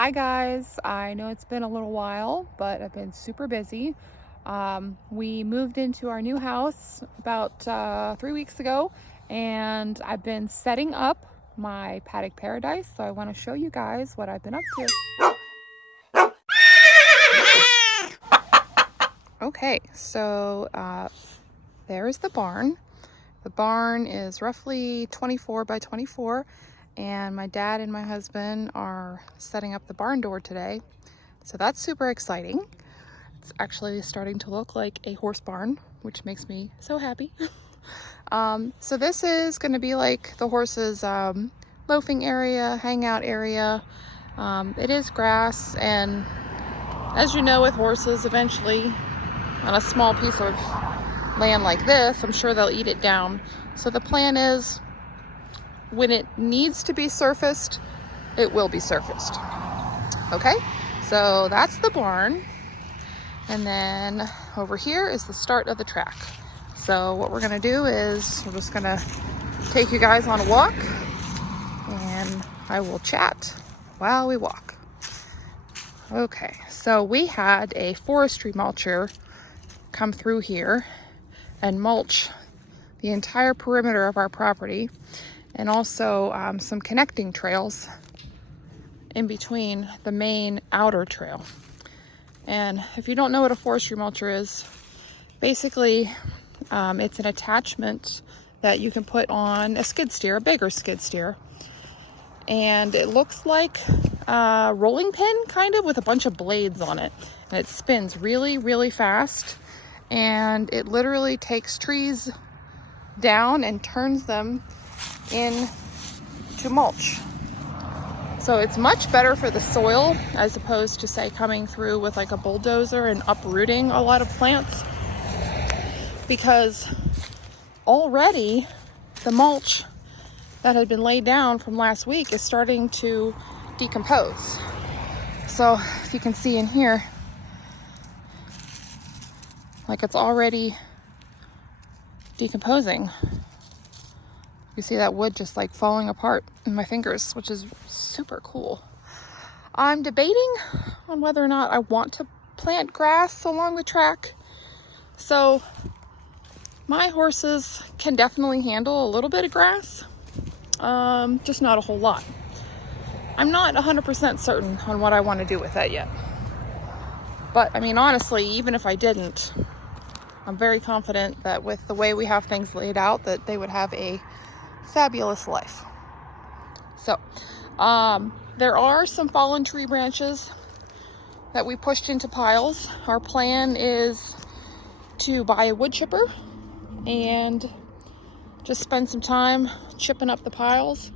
Hi guys, I know it's been a little while, but I've been super busy. We moved into our new house about 3 weeks ago, and I've been setting up my paddock paradise. So I want to show you guys what I've been up to. Okay, so there's the barn. The barn is roughly 24 by 24. And my dad and my husband are setting up the barn door today. So that's super exciting. It's actually starting to look like a horse barn, which makes me so happy. So this is going to be like the horses' loafing area, hangout area. It is grass, and as you know with horses, eventually on a small piece of land like this, I'm sure they'll eat it down. So the plan is, when it needs to be surfaced, it will be surfaced. Okay, so that's the barn. And then over here is the start of the track. So what we're gonna do is we're just gonna take you guys on a walk, and I will chat while we walk. Okay, so we had a forestry mulcher come through here and mulch the entire perimeter of our property, and also some connecting trails in between the main outer trail. And if you don't know what a forestry mulcher is, basically it's an attachment that you can put on a skid steer, a bigger skid steer. And it looks like a rolling pin, kind of, with a bunch of blades on it. And it spins really, really fast. And it literally takes trees down and turns them into mulch. So it's much better for the soil, as opposed to, say, coming through with like a bulldozer and uprooting a lot of plants, because already the mulch that had been laid down from last week is starting to decompose. So if you can see in here, like, it's already decomposing. You see that wood just like falling apart in my fingers, which is super cool. I'm debating on whether or not I want to plant grass along the track. So my horses can definitely handle a little bit of grass, just not a whole lot. I'm not 100% certain on what I want to do with that yet. But I mean, honestly, even if I didn't, I'm very confident that with the way we have things laid out, that they would have a fabulous life. So there are some fallen tree branches that we pushed into piles. Our plan is to buy a wood chipper and just spend some time chipping up the piles.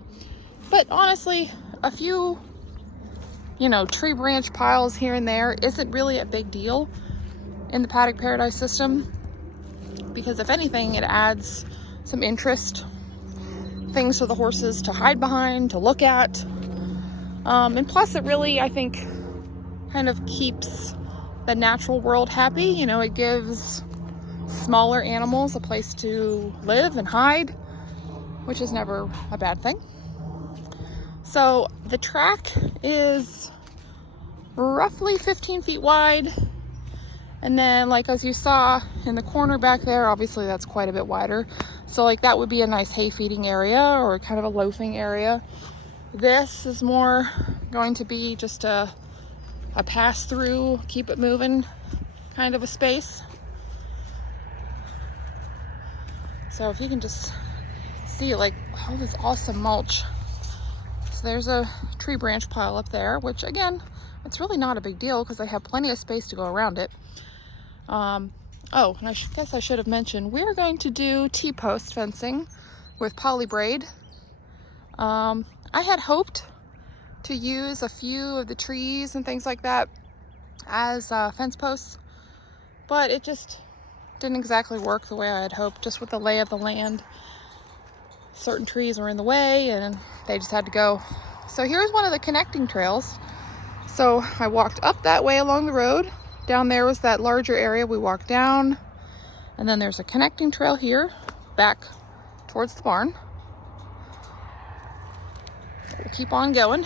But honestly, a few tree branch piles here and there isn't really a big deal in the Paddock Paradise system, because if anything, it adds some interest, things for the horses to hide behind, to look at. And plus, it really, I think, kind of keeps the natural world happy. It gives smaller animals a place to live and hide, which is never a bad thing. So the track is roughly 15 feet wide. And then, like, as you saw in the corner back there, obviously that's quite a bit wider. So like, that would be a nice hay feeding area or kind of a loafing area. This is more going to be just a pass through, keep it moving kind of a space. So if you can just see, like, all this awesome mulch. So there's a tree branch pile up there, which again, it's really not a big deal because I have plenty of space to go around it. Oh, and I guess I should have mentioned, we're going to do T-post fencing with poly braid. I had hoped to use a few of the trees and things like that as fence posts, but it just didn't exactly work the way I had hoped, just with the lay of the land. Certain trees were in the way and they just had to go. So here's one of the connecting trails. So I walked up that way along the road. Down there was that larger area we walked down, and then there's a connecting trail here back towards the barn. We'll keep on going.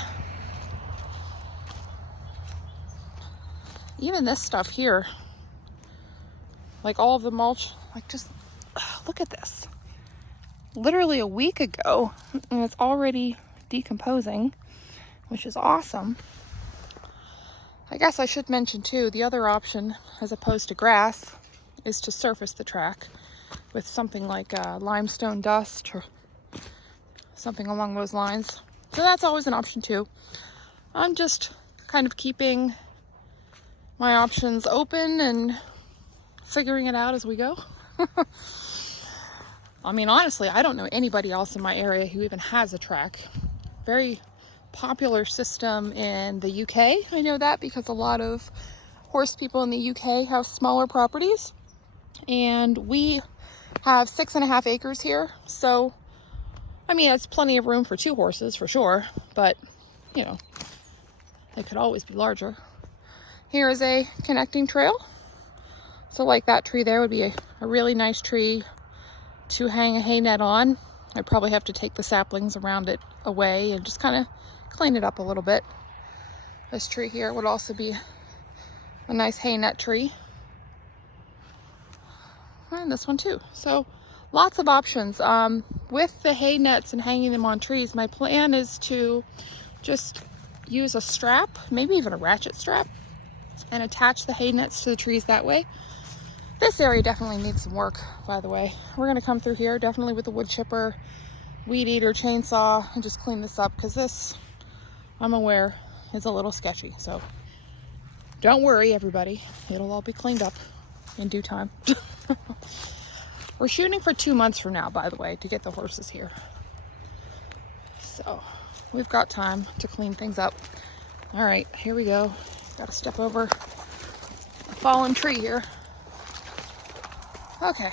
even this stuff here, like all of the mulch, like just look at this. Literally a week ago, and it's already decomposing, which is awesome. I guess I should mention too, the other option, as opposed to grass, is to surface the track with something like limestone dust or something along those lines. So that's always an option too. I'm just kind of keeping my options open and figuring it out as we go. I mean, honestly, I don't know anybody else in my area who even has a track. Very popular system in the UK. I know that because a lot of horse people in the UK have smaller properties, and we have 6.5 acres here. So, I mean, it's plenty of room for 2 horses for sure, but you know, it could always be larger. Here is a connecting trail. So like that tree there would be a really nice tree to hang a hay net on. I'd probably have to take the saplings around it away and just kind of clean it up a little bit. This tree here would also be a nice hay net tree. And this one too. So lots of options. With the hay nets and hanging them on trees, my plan is to just use a strap, maybe even a ratchet strap, and attach the hay nets to the trees that way. This area definitely needs some work, by the way. We're gonna come through here definitely with a wood chipper, weed eater, chainsaw, and just clean this up, because this, I'm aware, is a little sketchy. So don't worry, everybody. It'll all be cleaned up in due time. We're shooting for 2 months from now, by the way, to get the horses here. So we've got time to clean things up. All right, here we go. Got to step over a fallen tree here. Okay.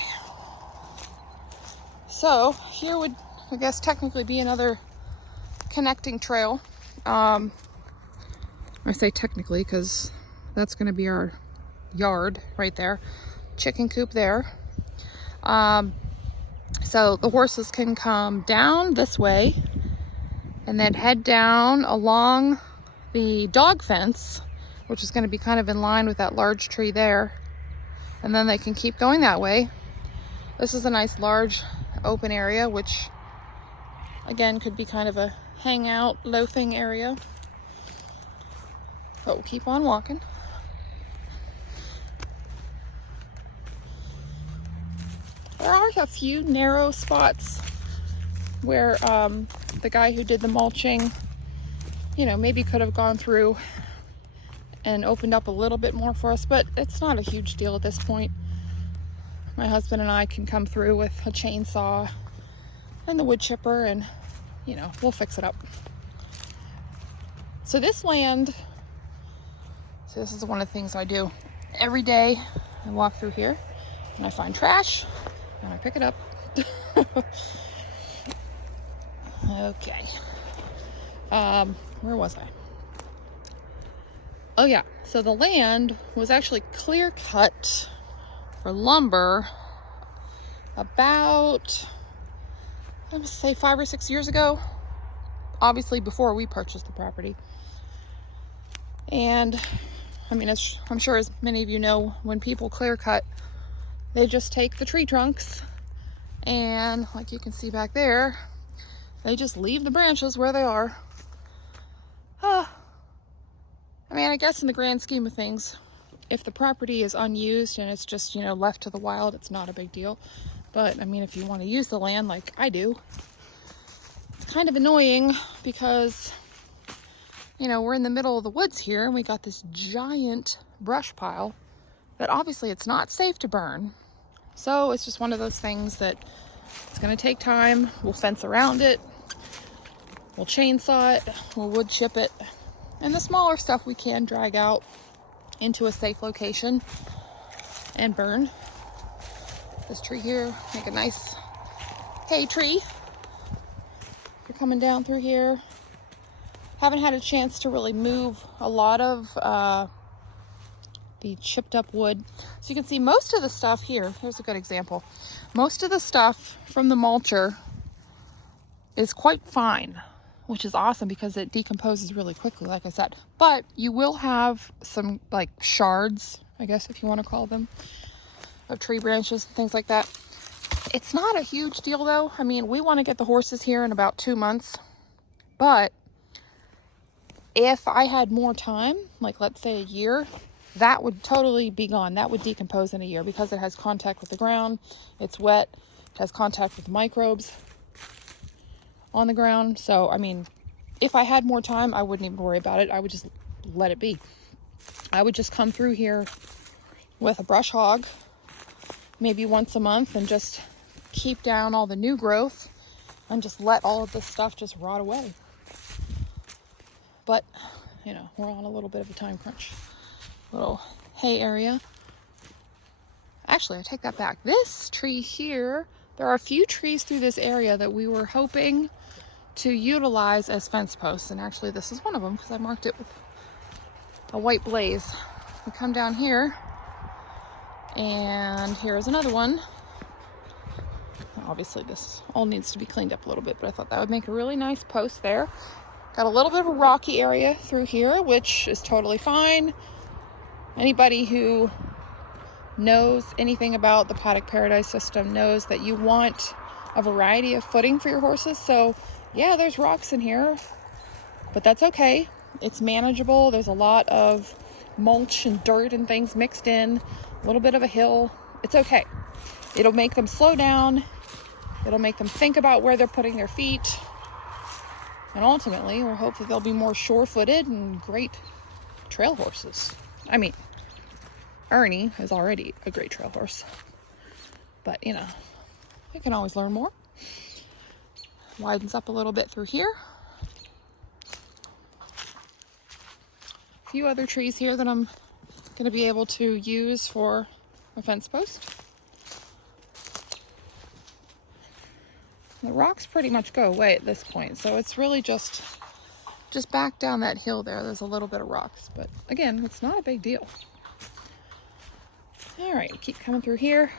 So here would, I guess, technically be another connecting trail. I say technically because that's going to be our yard right there. Chicken coop there. So the horses can come down this way and then head down along the dog fence, which is going to be kind of in line with that large tree there. And then they can keep going that way. This is a nice large open area, which again could be kind of a hangout, loafing area. But we'll keep on walking. There are a few narrow spots where the guy who did the mulching, you know, maybe could have gone through and opened up a little bit more for us, but it's not a huge deal at this point. My husband and I can come through with a chainsaw and the wood chipper, and you know, we'll fix it up. So this land, so this is one of the things I do every day. I walk through here and I find trash and I pick it up. Okay. Where was I? Oh yeah, so the land was actually clear cut for lumber about, I would say 5 or 6 years ago, obviously before we purchased the property. And I mean, as I'm sure as many of you know, when people clear cut, they just take the tree trunks and, like you can see back there, they just leave the branches where they are. I mean, I guess in the grand scheme of things, if the property is unused and it's just, you know, left to the wild, it's not a big deal. But I mean, if you want to use the land like I do, it's kind of annoying because, you know, we're in the middle of the woods here and we got this giant brush pile that obviously it's not safe to burn. So it's just one of those things that it's going to take time. We'll fence around it. We'll chainsaw it. We'll wood chip it. And the smaller stuff we can drag out into a safe location and burn. This tree here, make a nice hay tree. You're coming down through here. Haven't had a chance to really move a lot of the chipped up wood. So you can see most of the stuff here. Here's a good example. Most of the stuff from the mulcher is quite fine. which is awesome because it decomposes really quickly, like I said. But you will have some like shards, I guess if you want to call them, of tree branches and things like that. It's not a huge deal though. I mean, we want to get the horses here in about 2 months, but if I had more time, like let's say a year, that would totally be gone. That would decompose in a year because it has contact with the ground. It's wet. It has contact with microbes on the ground. So, I mean, if I had more time, I wouldn't even worry about it. I would just let it be. I would just come through here with a brush hog maybe once a month and just keep down all the new growth and just let all of this stuff just rot away. But, you know, we're on a little bit of a time crunch. Little hay area. Actually, I take that back. This tree here, there are a few trees through this area that we were hoping to utilize as fence posts. And actually, this is one of them because I marked it with a white blaze. We come down here, and here's another one. Obviously, this all needs to be cleaned up a little bit, but I thought that would make a really nice post there. Got a little bit of a rocky area through here, which is totally fine. Anybody who knows anything about the Paddock Paradise system knows that you want a variety of footing for your horses. So yeah, there's rocks in here, but that's okay. It's manageable. There's a lot of mulch and dirt and things mixed in, a little bit of a hill. It's okay. It'll make them slow down. It'll make them think about where they're putting their feet. And ultimately, we'll hope that they'll be more sure-footed and great trail horses. I mean, Ernie is already a great trail horse. But, you know, you can always learn more. Widens up a little bit through here. A few other trees here that I'm going to be able to use for a fence post. The rocks pretty much go away at this point, so it's really just back down that hill there. There's a little bit of rocks, but again, it's not a big deal. All right, keep coming through here.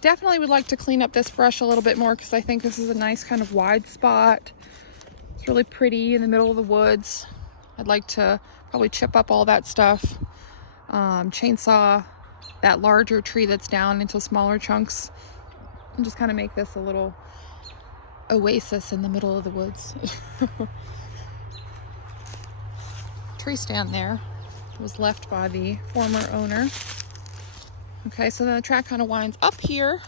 Definitely would like to clean up this brush a little bit more because I think this is a nice kind of wide spot. It's really pretty in the middle of the woods. I'd like to probably chip up all that stuff, chainsaw that larger tree that's down into smaller chunks, and just kind of make this a little oasis in the middle of the woods. Tree stand there was left by the former owner. Okay, so then the track kind of winds up here.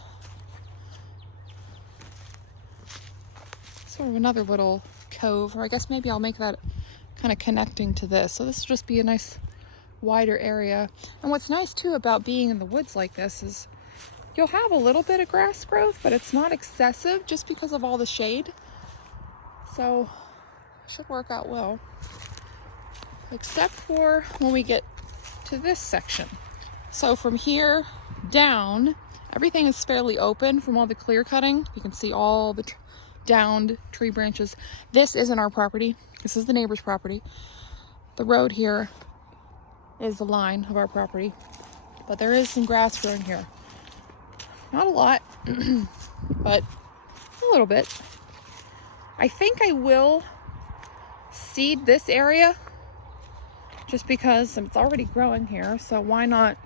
Sort of another little cove, or I guess maybe I'll make that kind of connecting to this. So this will just be a nice wider area. And what's nice too about being in the woods like this is you'll have a little bit of grass growth, but it's not excessive just because of all the shade. So it should work out well. Except for when we get to this section. So from here down, everything is fairly open from all the clear cutting. You can see all the downed tree branches. This isn't our property. This is the neighbor's property. The road here is the line of our property, but there is some grass growing here. Not a lot, but a little bit. I think I will seed this area just because it's already growing here. So why not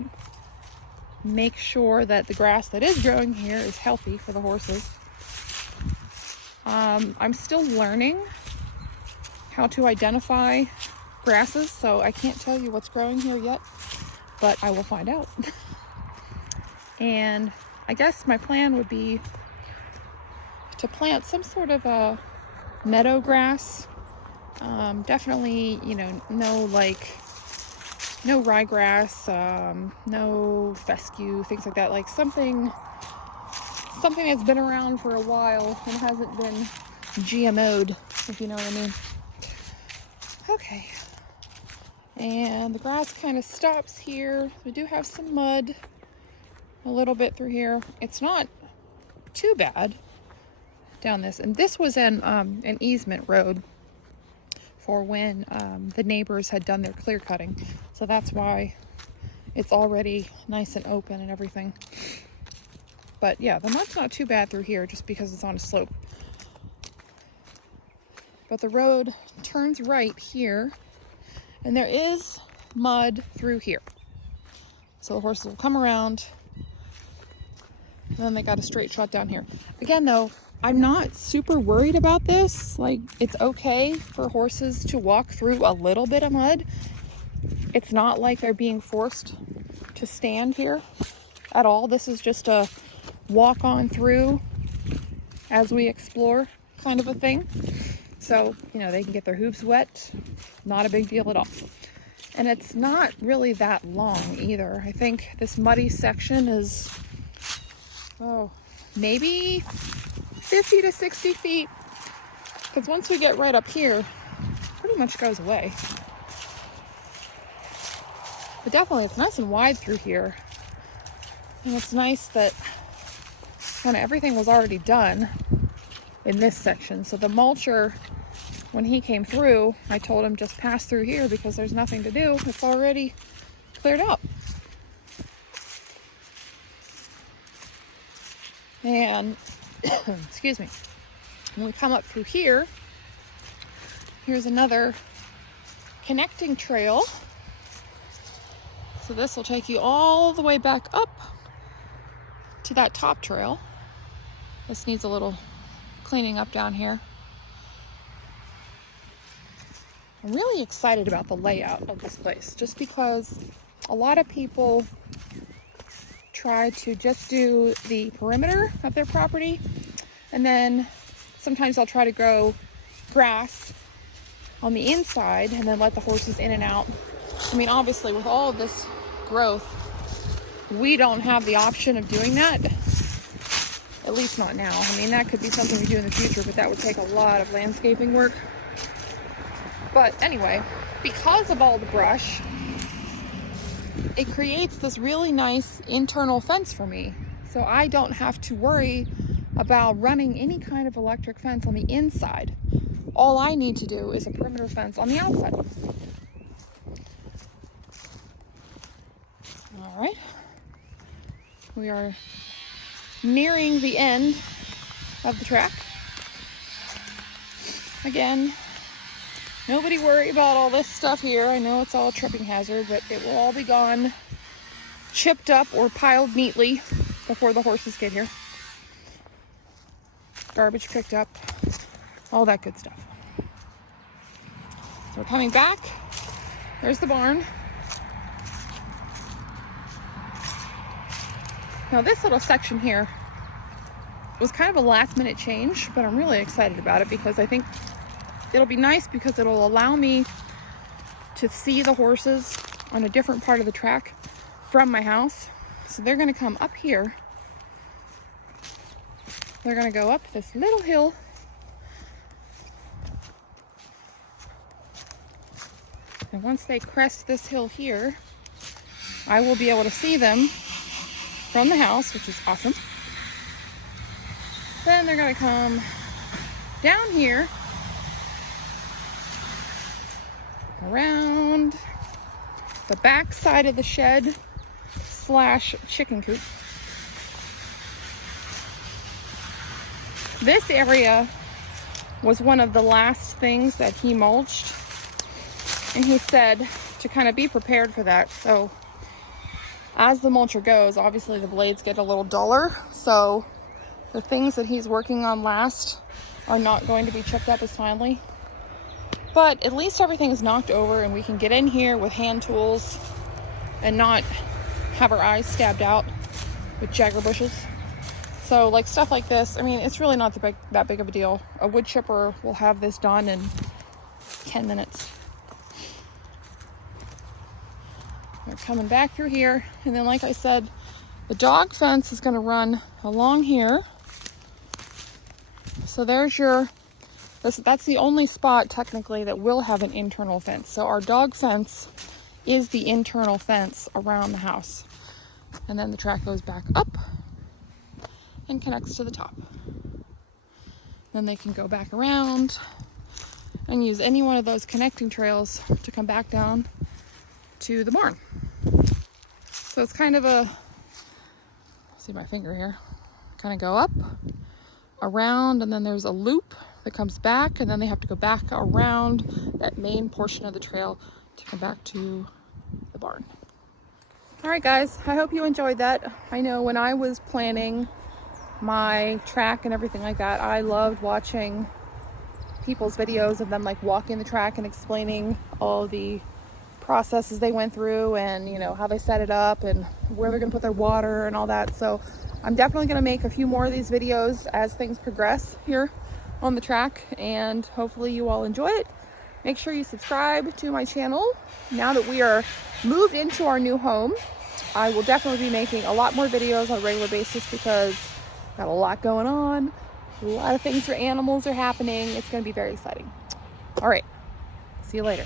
make sure that the grass that is growing here is healthy for the horses. I'm still learning how to identify grasses, so I can't tell you what's growing here yet, but I will find out. And I guess my plan would be to plant some sort of a meadow grass. Definitely, you know, no ryegrass, no fescue, things like that. Like something that's been around for a while and hasn't been GMO'd, if you know what I mean. Okay. And the grass kind of stops here. We do have some mud a little bit through here. It's not too bad down this. And this was an easement road for when the neighbors had done their clear cutting. So that's why it's already nice and open and everything. But yeah, the mud's not too bad through here just because it's on a slope. but the road turns right here, and there is mud through here. So the horses will come around, and then they got a straight shot down here. Again, though, I'm not super worried about this. Like, it's okay for horses to walk through a little bit of mud. It's not like they're being forced to stand here at all. This is just a walk on through as we explore kind of a thing. So, you know, they can get their hooves wet. Not a big deal at all. And it's not really that long either. I think this muddy section is, maybe 50 to 60 feet. Because once we get right up here, it pretty much goes away. But definitely, it's nice and wide through here. And it's nice that kind of everything was already done in this section. So the mulcher, when he came through, I told him just pass through here because there's nothing to do. It's already cleared up. And, excuse me, when we come up through here, here's another connecting trail. So this will take you all the way back up to that top trail. This needs a little cleaning up down here. I'm really excited about the layout of this place, just because a lot of people try to just do the perimeter of their property, and then sometimes they'll try to grow grass on the inside and then let the horses in and out. I mean, obviously with all of this growth, we don't have the option of doing that, at least not now. I mean, that could be something we do in the future, but that would take a lot of landscaping work. But anyway, because of all the brush, it creates this really nice internal fence for me. So I don't have to worry about running any kind of electric fence on the inside. All I need to do is a perimeter fence on the outside. All right. We are nearing the end of the track. Again, nobody worry about all this stuff here. I know it's all a tripping hazard, but it will all be gone, chipped up or piled neatly before the horses get here. Garbage picked up, all that good stuff. So we're coming back. There's the barn. Now this little section here was kind of a last minute change, but I'm really excited about it because I think it'll be nice because it'll allow me to see the horses on a different part of the track from my house. So they're going to come up here. They're going to go up this little hill. And once they crest this hill here, I will be able to see them from the house, which is awesome. Then they're going to come down here, around the back side of the shed / chicken coop. This area was one of the last things that he mulched, and he said to kind of be prepared for that. So as the mulcher goes, obviously the blades get a little duller, so the things that he's working on last are not going to be chipped up as finely. But at least everything is knocked over and we can get in here with hand tools and not have our eyes stabbed out with jagger bushes. So like stuff like this, I mean, it's really not that big of a deal. A wood chipper will have this done in 10 minutes. They're coming back through here. And then like I said, the dog fence is going to run along here. So there's your, that's the only spot technically that will have an internal fence. So our dog fence is the internal fence around the house. And then the track goes back up and connects to the top. Then they can go back around and use any one of those connecting trails to come back down to the barn. So it's kind of a, see my finger here, kind of go up, around, and then there's a loop that comes back, and then they have to go back around that main portion of the trail to come back to the barn. All right, guys, I hope you enjoyed that. I know when I was planning my track and everything like that, I loved watching people's videos of them like walking the track and explaining all the processes they went through, and you know, how they set it up and where they're gonna put their water and all that. So I'm definitely gonna make a few more of these videos as things progress here on the track, and hopefully you all enjoy it. Make sure you subscribe to my channel. Now that we are moved into our new home, I will definitely be making a lot more videos on a regular basis because I've got a lot going on. A lot of things for animals are happening. It's going to be very exciting. All right. See you later.